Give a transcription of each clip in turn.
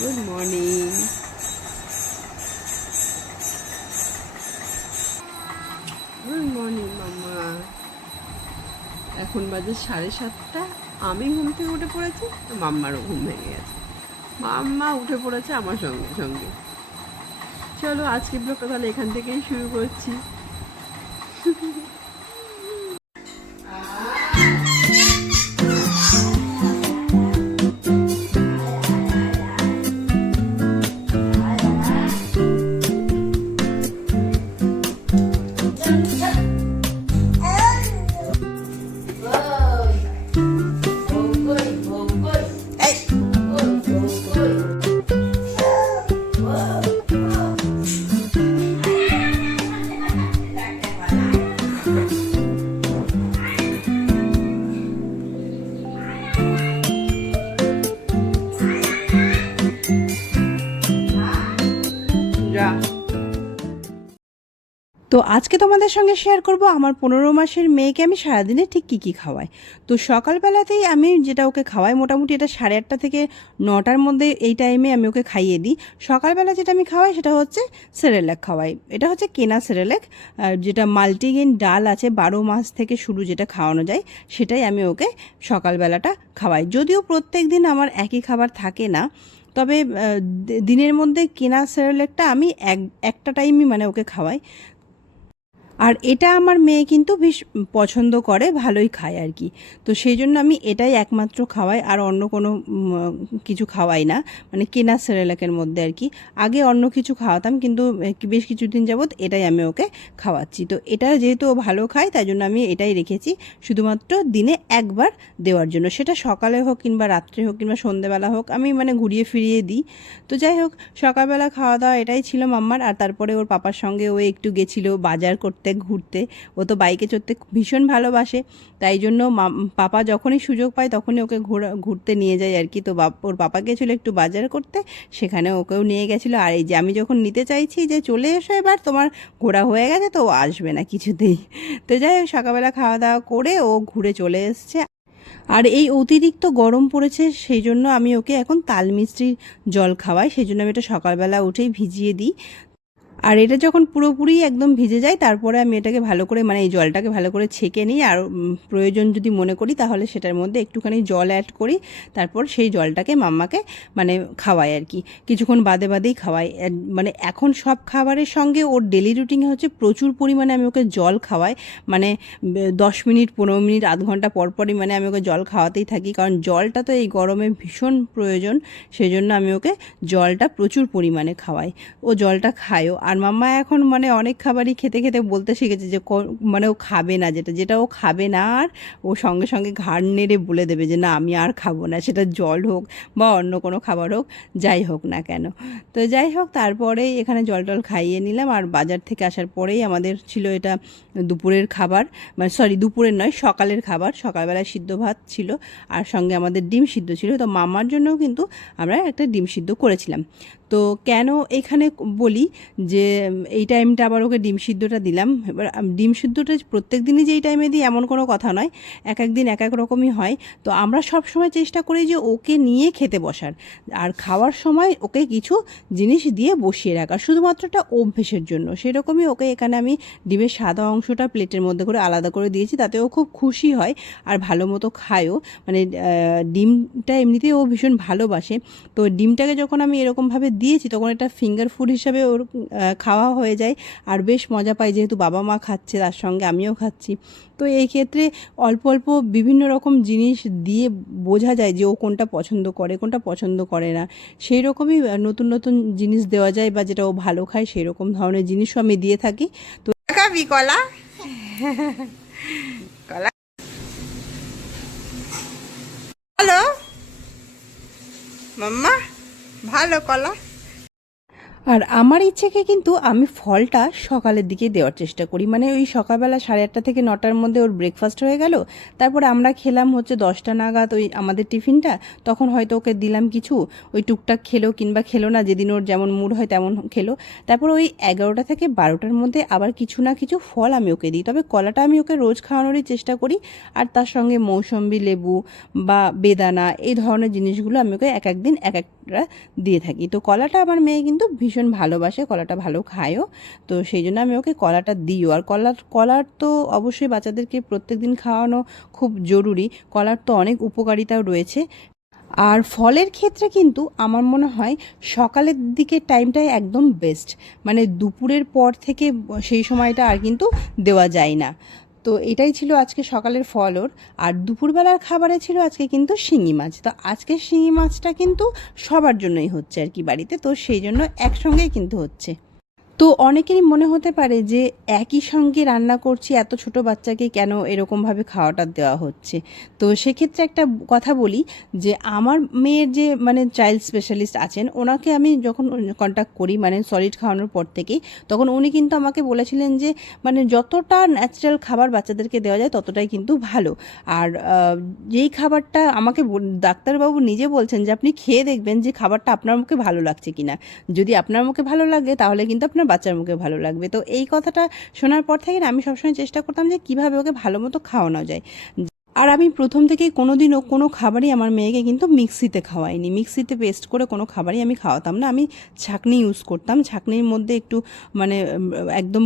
Good morning. Good morning মাম্মা। এখন বাজে 7:30। আমি ঘুম থেকে উঠে পড়েছি, মাম্মারও ঘুম ভেঙে গেছে। মাম্মা উঠে পড়েছে আমার সঙ্গে সঙ্গে। চলো আজকে ব্লগটা তাহলে এখান থেকেই শুরু করছি। তো আজকে তোমাদের সঙ্গে শেয়ার করব আমার 15 মাসের মেয়েকে আমি সারাদিনে ঠিক কী কী খাওয়াই। তো সকালবেলাতেই আমি যেটা ওকে খাওয়াই, মোটামুটি এটা 8:30 থেকে 9টার মধ্যে এই টাইমে আমি ওকে খাইয়ে দিই। সকালবেলা যেটা আমি খাওয়াই সেটা হচ্ছে সেরেল্যাক খাওয়াই। এটা হচ্ছে কেনা সেরেল্যাক, যেটা মাল্টিগ্রেন ডাল আছে, 12 মাস থেকে শুরু যেটা খাওয়ানো যায়, সেটাই আমি ওকে সকালবেলাটা খাওয়াই। যদিও প্রত্যেক দিন আমার একই খাবার থাকে না, তবে দিনের মধ্যে কেনা সেরেল্যাকটা আমি একটা টাইমই মানে ওকে খাওয়াই। আর এটা আমার মেয়ে কিন্তু বেশ পছন্দ করে, ভালোই খায় আর কি। তো সেই জন্য আমি এটাই একমাত্র খাওয়াই, আর অন্য কোনো কিছু খাওয়াই না, মানে কেনা সেরেলাকের মধ্যে আর কি। আগে অন্য কিছু খাওয়াতাম, কিন্তু বেশ কিছুদিন যাবৎ এটাই আমি ওকে খাওয়াচ্ছি। তো এটা যেহেতু ও ভালো খায়, তাই জন্য আমি এটাই রেখেছি শুধুমাত্র দিনে একবার দেওয়ার জন্য। সেটা সকালে হোক কিংবা রাত্রে হোক কিংবা সন্ধেবেলা হোক, আমি মানে ঘুরিয়ে ফিরিয়ে দিই। তো যাই হোক, সকালবেলা খাওয়া দাওয়া এটাই ছিল মাম্মার। আর তারপরে ওর পাপার সঙ্গে ও একটু গেছিলো বাজার করতে, ঘুরতে। ও তো বাইকে চড়তে ভীষণ ভালোবাসে, তাই জন্য পাপা যখনই সুযোগ পায় তখনই ওকে ঘুরতে নিয়ে যায় আর কি। তো ওর পাপা গেছিলো একটু বাজার করতে, সেখানে ওকেও নিয়ে গেছিলো। আর এই যে আমি যখন নিতে চাইছি যে চলে এসো এবার, তোমার ঘোরা হয়ে গেছে, তো ও আসবে না কিছুতেই। তো যাই হোক, সকালবেলা খাওয়া দাওয়া করে ও ঘুরে চলে এসছে। আর এই অতিরিক্ত গরম পড়েছে, সেই জন্য আমি ওকে এখন তাল মিষ্টির জল খাওয়াই। সেই জন্য আমি এটা সকালবেলা উঠেই ভিজিয়ে দিই। আর এটা যখন পুরোপুরি একদম ভিজে যায়, তারপরে আমি এটাকে ভালো করে, মানে এই জলটাকে ভালো করে ছেঁকে নিই। আর প্রয়োজন যদি মনে করি তাহলে সেটার মধ্যে একটুখানি জল অ্যাড করি, তারপর সেই জলটাকে মাম্মাকে মানে খাওয়াই আর কি। কিছুক্ষণ বাদে বাদেই খাওয়াই। মানে এখন সব খাবারের সঙ্গে ওর ডেলি রুটিনে হচ্ছে প্রচুর পরিমাণে আমি ওকে জল খাওয়াই। মানে 10 মিনিট 15 মিনিট আধ ঘন্টা পরপরই মানে আমি ওকে জল খাওয়াতেই থাকি, কারণ জলটা তো এই গরমে ভীষণ প্রয়োজন। সেই জন্য আমি ওকে জলটা প্রচুর পরিমাণে খাওয়াই। ও জলটা খায়ও। আর মাম্মা এখন মানে অনেক খাবারই খেতে খেতে বলতে শিখেছে যে মানে ও খাবে না, যেটা ও খাবে না, আর ও সঙ্গে সঙ্গে ঘাড় নেড়ে বলে দেবে যে না আমি আর খাবো না, সেটা জল হোক বা অন্য কোনো খাবার হোক, যাই হোক না কেন। তো যাই হোক, তারপরেই এখানে জল টল খাইয়ে নিলাম। আর বাজার থেকে আসার পরেই আমাদের ছিল এটা দুপুরের খাবার, মানে সরি দুপুরের নয়, সকালের খাবার। সকালবেলায় সিদ্ধ ভাত ছিল, আর সঙ্গে আমাদের ডিম সিদ্ধ ছিল। তো মামার জন্যও কিন্তু আমরা একটা ডিম সিদ্ধ করেছিলাম। তো কেন এখানে বলি যে এই টাইমটা আবার ওকে ডিম সিদ্ধটা দিলাম। এবার ডিম সিদ্ধটা প্রত্যেক দিনই যে এই টাইমে দিই এমন কোনো কথা নয়, এক এক দিন এক এক রকমই হয়। তো আমরা সব সময় চেষ্টা করি যে ওকে নিয়ে খেতে বসার, আর খাওয়ার সময় ওকে কিছু জিনিস দিয়ে বসিয়ে রাখার, শুধুমাত্র একটা অভ্যেসের জন্য। সেরকমই ওকে এখানে আমি ডিমের সাদা অংশটা প্লেটের মধ্যে করে আলাদা করে দিয়েছি, তাতে ও খুব খুশি হয় আর ভালো মতো খায়ও। মানে ডিমটা এমনিতেই ও ভীষণ ভালোবাসে। তো ডিমটাকে যখন আমি এরকমভাবে দিয়েছি, তখন এটা ফিঙ্গার ফুড হিসাবে ওর খাওয়া হয়ে যায়। আর বেশ মজা পাই, যেহেতু বাবা মা খাচ্ছে তার সঙ্গে আমিও খাচ্ছি। তো এই ক্ষেত্রে অল্প অল্প বিভিন্ন রকম জিনিস দিয়ে বোঝা যায় যে ও কোনটা পছন্দ করে কোনটা পছন্দ করে না। সেই রকমই নতুন নতুন জিনিস দেওয়া যায়, বা যেটা ও ভালো খায় সেই রকম ধরনের জিনিসও আমি দিয়ে থাকি। তো খাবি কলা? কলা ভালো মাম্মা, ভালো কলা। আর আমার ইচ্ছেকে কিন্তু আমি ফলটা সকালের দিকে দেওয়ার চেষ্টা করি, মানে ওই সকালবেলা 8:30 থেকে 9টার মধ্যে ওর ব্রেকফাস্ট হয়ে গেল। তারপরে আমরা খেলাম হচ্ছে 10টা নাগাদ ওই আমাদের টিফিনটা, তখন হয়তো ওকে দিলাম কিছু, ওই টুকটাক খেলো কিংবা খেলো না, যেদিন ওর যেমন মুড হয় তেমন খেলো। তারপর ওই 11টা থেকে 12টার মধ্যে আবার কিছু না কিছু ফল আমি ওকে দিই। তবে কলাটা আমি ওকে রোজ খাওয়ানোরই চেষ্টা করি, আর তার সঙ্গে মৌসম্বি লেবু বা বেদানা এই ধরনের জিনিসগুলো আমি ওকে এক এক দিন এক এক কলাটা দিয়ে থাকি। তো কলাটা আমার মেয়ে কিন্তু ভীষণ ভালোবাসে, কলাটা ভালো খায়ও, তো সেই জন্য আমি ওকে কলাটা দিও। আর কলার তো অবশ্যই বাচ্চাদেরকে প্রত্যেকদিন খাওয়ানো খুব জরুরি। কলার তো অনেক উপকারিতাও রয়েছে। আর ফলের ক্ষেত্রে কিন্তু আমার মনে হয় সকালের দিকের টাইমটাই একদম বেস্ট, মানে দুপুরের পর থেকে সেই সময়টা আর কিন্তু দেওয়া যায় না। তো এটাই ছিল আজকে সকালের ফল ওর। আর দুপুরবেলার খাবারে ছিল আজকে কিন্তু শিঙি মাছ। তো আজকে শিঙি মাছটা কিন্তু সবার জন্যই হচ্ছে আর কি বাড়িতে, তো সেই জন্য একসঙ্গেই কিন্তু হচ্ছে। তো অনেকেরই মনে হতে পারে যে একই সঙ্গে রান্না করছি, এত ছোট বাচ্চাকে কেন এরকমভাবে খাওয়াটা দেওয়া হচ্ছে। তো সেক্ষেত্রে একটা কথা বলি যে আমার মেয়ের যে মানে চাইল্ড স্পেশালিস্ট আছেন, ওনাকে আমি যখন কন্ট্যাক্ট করি মানে সলিড খাওয়ানোর পর থেকেই, তখন উনি কিন্তু আমাকে বলেছিলেন যে মানে যতটা ন্যাচারাল খাবার বাচ্চাদেরকে দেওয়া যায় ততটাই কিন্তু ভালো। আর যেই খাবারটা আমাকে ডাক্তারবাবু নিজে বলছেন যে আপনি খেয়ে দেখবেন যে খাবারটা আপনার মুখে ভালো লাগছে কিনা। যদি আপনার মুখে ভালো লাগে তাহলে কিন্তু আপনার বাচ্চার মুখে ভালো লাগবে। তো এই কথাটা শোনার পর থেকে না আমি সবসময় চেষ্টা করতাম যে কীভাবে ওকে ভালো মতো খাওয়ানো যায়। আর আমি প্রথম থেকেই কোনোদিনও কোনো খাবারই আমার মেয়েকে কিন্তু মিক্সিতে খাওয়াইনি, মিক্সিতে পেস্ট করে কোনো খাবারই আমি খাওয়াতাম না। আমি ছাঁকনি ইউজ করতাম, ছাঁকনির মধ্যে একটু মানে একদম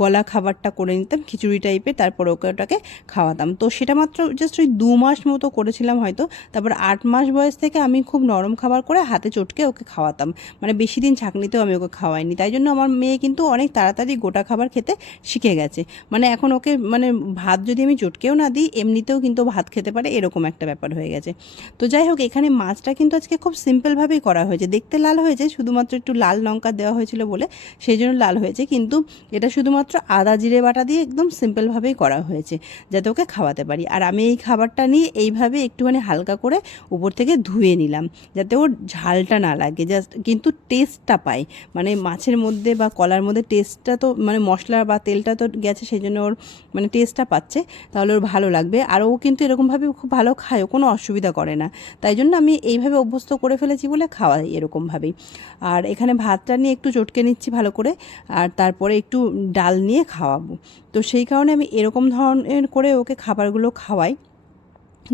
গলা খাবারটা করে নিতাম খিচুড়ি টাইপের, তারপর ওটাকে খাওয়াতাম। তো সেটা মাত্র জাস্ট ওই 2 মাস মতো করেছিলাম হয়তো। তারপর 8 মাস বয়স থেকে আমি খুব নরম খাবার করে হাতে চটকে ওকে খাওয়াতাম, মানে বেশি দিন ছাঁকনিতেও আমি ওকে খাওয়াইনি। তাই জন্য আমার মেয়ে কিন্তু অনেক তাড়াতাড়ি গোটা খাবার খেতে শিখে গেছে। মানে এখন ওকে মানে ভাত যদি আমি চটকেও না দিই এমনিতেও কিন্তু ভাত খেতে পারে, এরকম একটা ব্যাপার হয়ে গেছে। তো যাই হোক, এখানে মাছটা কিন্তু আজকে খুব সিম্পলভাবেই করা হয়েছে। দেখতে লাল হয়েছে, শুধুমাত্র একটু লাল লঙ্কা দেওয়া হয়েছিল বলে সেই জন্য লাল হয়েছে, কিন্তু এটা শুধুমাত্র আদা জিরে বাটা দিয়ে একদম সিম্পলভাবেই করা হয়েছে যাতে ওকে খাওয়াতে পারি। আর আমি এই খাবারটা নিয়ে এইভাবে একটুখানি হালকা করে উপর থেকে ধুয়ে নিলাম যাতে ওর ঝালটা না লাগে, জাস্ট কিন্তু টেস্টটা পায়। মানে মাছের মধ্যে বা কলার মধ্যে টেস্টটা তো মানে মশলা বা তেলটা তো গেছে, সেই জন্য ওর মানে টেস্টটা পাচ্ছে, তাহলে ওর ভালো লাগবে। আর ও কিন্তু এরকমভাবে খুব ভালো খায়, কোনো অসুবিধা করে না। তাই জন্য আমি এইভাবে অভ্যস্ত করে ফেলেছি বলে খাওয়াই এরকমভাবেই। আর এখানে ভাতটা নিয়ে একটু চটকে নিচ্ছি ভালো করে, আর তারপরে একটু ডাল নিয়ে খাওয়াবো। তো সেই কারণে আমি এরকম ধরনের করে ওকে খাবারগুলো খাওয়াই।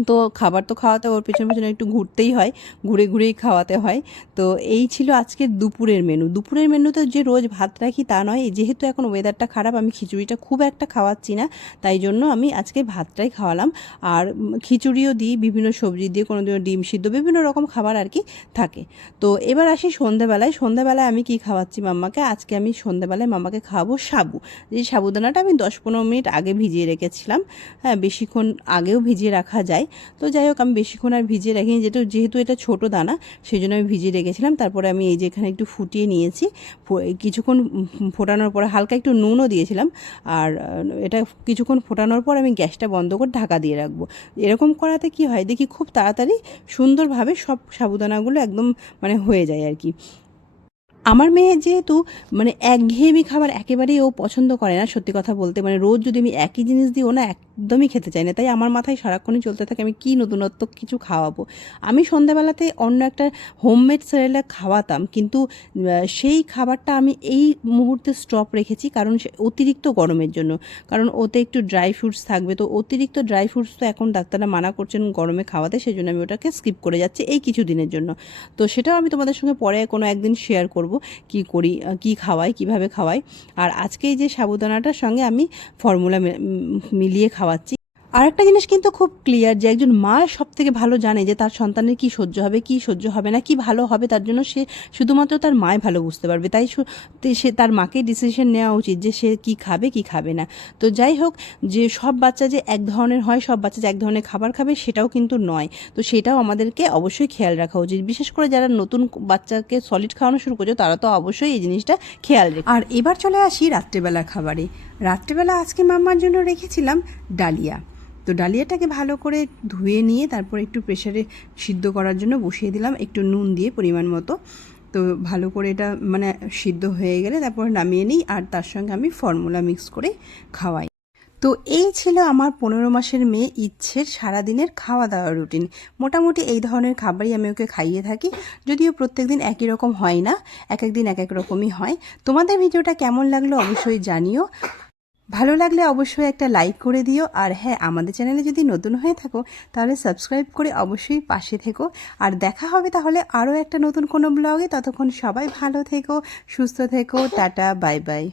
তো খাবার তো খাওয়াতে ওর পেছনে পেছনে একটু ঘুরতেই হয়, ঘুরে ঘুরেই খাওয়াতে হয়। তো এই ছিল আজকের দুপুরের মেনু। দুপুরের মেনুতে যে রোজ ভাত রাখি তা নয়, যেহেতু এখন ওয়েদারটা খারাপ আমি খিচুড়িটা খুব একটা খাওয়াচ্ছি না, তাই জন্য আমি আজকে ভাতটাই খাওয়ালাম। আর খিচুড়িও দিই, বিভিন্ন সবজি দিয়ে, কোনো দিনও ডিম সিদ্ধ, বিভিন্ন রকম খাবার আর কি থাকে। তো এবার আসি সন্ধ্যেবেলায়। সন্ধ্যেবেলায় আমি কি খাওয়াচ্ছি মাম্মাকে, আজকে আমি সন্ধ্যেবেলায় মাম্মাকে খাওয়াবো সাবু। এই সাবুদানাটা আমি 10-15 মিনিট আগে ভিজিয়ে রেখেছিলাম। হ্যাঁ, বেশিক্ষণ আগেও ভিজিয়ে রাখা যায়। তো যাই হোক, আমি বেশিক্ষণ আর ভিজিয়ে রাখিনি, যেহেতু এটা ছোটো দানা সেই জন্য আমি ভিজিয়ে রেখেছিলাম। তারপরে আমি এই যে এখানে একটু ফুটিয়ে নিয়েছি, কিছুক্ষণ ফোটানোর পরে হালকা একটু নুনও দিয়েছিলাম। আর এটা কিছুক্ষণ ফোটানোর পর আমি গ্যাসটা বন্ধ করে ঢাকা দিয়ে রাখবো। এরকম করাতে কি হয় দেখি, খুব তাড়াতাড়ি সুন্দরভাবে সব সাবুদানাগুলো একদম মানে হয়ে যায় আর কি। আমার মেয়ে যেহেতু মানে একঘেয়েমি খাবার একেবারেই ও পছন্দ করে না, সত্যি কথা বলতে, মানে রোজ যদি আমি একই জিনিস দিই ও না একদমই খেতে চায় না। তাই আমার মাথায় সারাক্ষণই চলতে থাকে আমি কী নতুনত্ব কিছু খাওয়াবো। আমি সন্ধ্যাবেলাতে অন্য একটা হোমমেড সেরেলাক খাওয়াতাম, কিন্তু সেই খাবারটা আমি এই মুহূর্তে স্টপ রেখেছি, কারণ সে অতিরিক্ত গরমের জন্য। কারণ ওতে একটু ড্রাই ফ্রুটস থাকবে, তো অতিরিক্ত ড্রাই ফ্রুটস তো এখন ডাক্তাররা মানা করছেন গরমে খাওয়াতে, সেই জন্য আমি ওটাকে স্কিপ করে যাচ্ছি এই কিছু দিনের জন্য। তো সেটাও আমি তোমাদের সঙ্গে পরে কোনো একদিন শেয়ার করব কি করি, কি খাওয়াই, কিভাবে খাওয়াই। আর আজকে এই যে সাবুদানাটার সঙ্গে আমি ফর্মুলা মিলিয়ে খাওয়াচ্ছি। আর একটা জিনিস কিন্তু খুব ক্লিয়ার যে একজন মা সব থেকে ভালো জানে যে তার সন্তানের কী সহ্য হবে, কী সহ্য হবে না, কী ভালো হবে, তার জন্য সে শুধুমাত্র তার মাই ভালো বুঝতে পারবে। তাই সে তার মাকেই ডিসিশন নেওয়া উচিত যে সে কী খাবে কী খাবে না। তো যাই হোক, যে সব বাচ্চা যে এক ধরনের হয়, সব বাচ্চা যে এক ধরনের খাবার খাবে সেটাও কিন্তু নয়। তো সেটাও আমাদেরকে অবশ্যই খেয়াল রাখা উচিত, বিশেষ করে যারা নতুন বাচ্চাকে সলিড খাওয়ানো শুরু করছে তারা তো অবশ্যই এই জিনিসটা খেয়াল রাখে। আর এবার চলে আসি রাত্রেবেলার খাবারে। রাত্রেবেলা আজকে মাম্মার জন্য রেখেছিলাম ডালিয়া। তো ডালিয়াটাকে ভালো করে ধুয়ে নিয়ে তারপর একটু প্রেসারে সিদ্ধ করার জন্য বসিয়ে দিলাম, একটু নুন দিয়ে পরিমাণ মতো। তো ভালো করে এটা মানে সিদ্ধ হয়ে গেলে তারপর নামিয়ে নিই, আর তার সঙ্গে আমি ফর্মুলা মিক্স করে খাওয়াই। তো এই ছিল আমার 15 মাসের মেয়ে ইচ্ছের সারাদিনের খাওয়া দাওয়ার রুটিন। মোটামুটি এই ধরনের খাবারই আমি ওকে খাইয়ে থাকি, যদিও প্রত্যেকদিন একই রকম হয় না, এক এক দিন এক এক রকমই হয়। তোমাদের ভিডিওটা কেমন লাগলো অবশ্যই জানিও। ভালো লাগলে অবশ্যই একটা লাইক করে দিও। আর হ্যাঁ, আমাদের চ্যানেলে যদি নতুন হয়ে থাকো তাহলে সাবস্ক্রাইব করে অবশ্যই পাশে থেকো। আর দেখা হবে তাহলে আরও একটা নতুন কোনো ব্লগে। ততক্ষণ সবাই ভালো থেকো, সুস্থ থেকো। Tata, bye bye.